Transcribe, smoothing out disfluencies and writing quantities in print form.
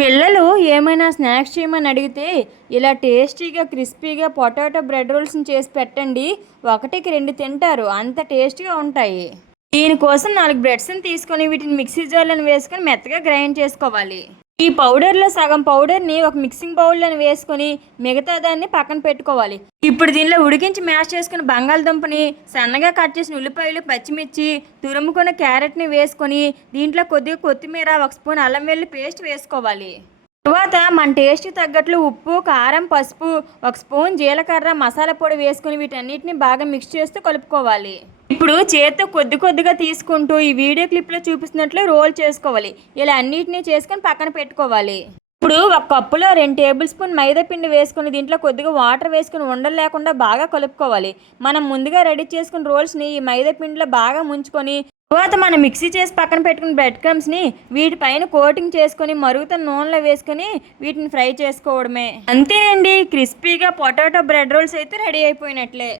పిల్లలు ఏమైనా స్నాక్స్ చేయమని అడిగితే ఇలా టేస్టీగా క్రిస్పీగా పొటాటో బ్రెడ్ రోల్స్ని చేసి పెట్టండి. ఒకటికి రెండు తింటారు, అంత టేస్టీగా ఉంటాయి. దీనికోసం 4 బ్రెడ్స్ని తీసుకొని వీటిని మిక్సీ జార్లను వేసుకొని మెత్తగా గ్రైండ్ చేసుకోవాలి. ఈ పౌడర్లో సగం పౌడర్ని ఒక మిక్సింగ్ బౌల్లో వేసుకొని మిగతా దాన్ని పక్కన పెట్టుకోవాలి. ఇప్పుడు దీనిలో ఉడికించి మ్యాష్ చేసుకుని బంగాళదుంపని, సన్నగా కట్ చేసిన ఉల్లిపాయలు, పచ్చిమిర్చి, తురుముకున్న క్యారెట్ని వేసుకొని దీంట్లో కొద్దిగా కొత్తిమీర, 1 స్పూన్ అల్లం వెల్లుల్లి పేస్ట్ వేసుకోవాలి. తర్వాత మన టేస్ట్కి తగ్గట్లు ఉప్పు, కారం, పసుపు, 1 స్పూన్ జీలకర్ర, మసాలా పొడి వేసుకుని వీటన్నిటిని బాగా మిక్స్ చేస్తూ కలుపుకోవాలి. ఇప్పుడు చేత్తో కొద్ది కొద్దిగా తీసుకుంటూ ఈ వీడియో క్లిప్లో చూపిస్తున్నట్లు రోల్ చేసుకోవాలి. ఇలా అన్నిటినీ చేసుకొని పక్కన పెట్టుకోవాలి. ఇప్పుడు ఒక కప్పులో 2 టేబుల్ స్పూన్ మైదా పిండి వేసుకుని దీంట్లో కొద్దిగా వాటర్ వేసుకుని ఉండలు లేకుండా బాగా కలుపుకోవాలి. మనం ముందుగా రెడీ చేసుకున్న రోల్స్ని ఈ మైదా పిండిలో బాగా ముంచుకొని తర్వాత మనం మిక్సీ చేసి పక్కన పెట్టుకున్న బ్రెడ్ క్రమ్స్ని వీటిపైన కోటింగ్ చేసుకొని మరుగుతున్న నూనెలో వేసుకొని వీటిని ఫ్రై చేసుకోవడమే. అంతేనండి, క్రిస్పీగా పొటాటో బ్రెడ్ రోల్స్ అయితే రెడీ అయిపోయినట్లే.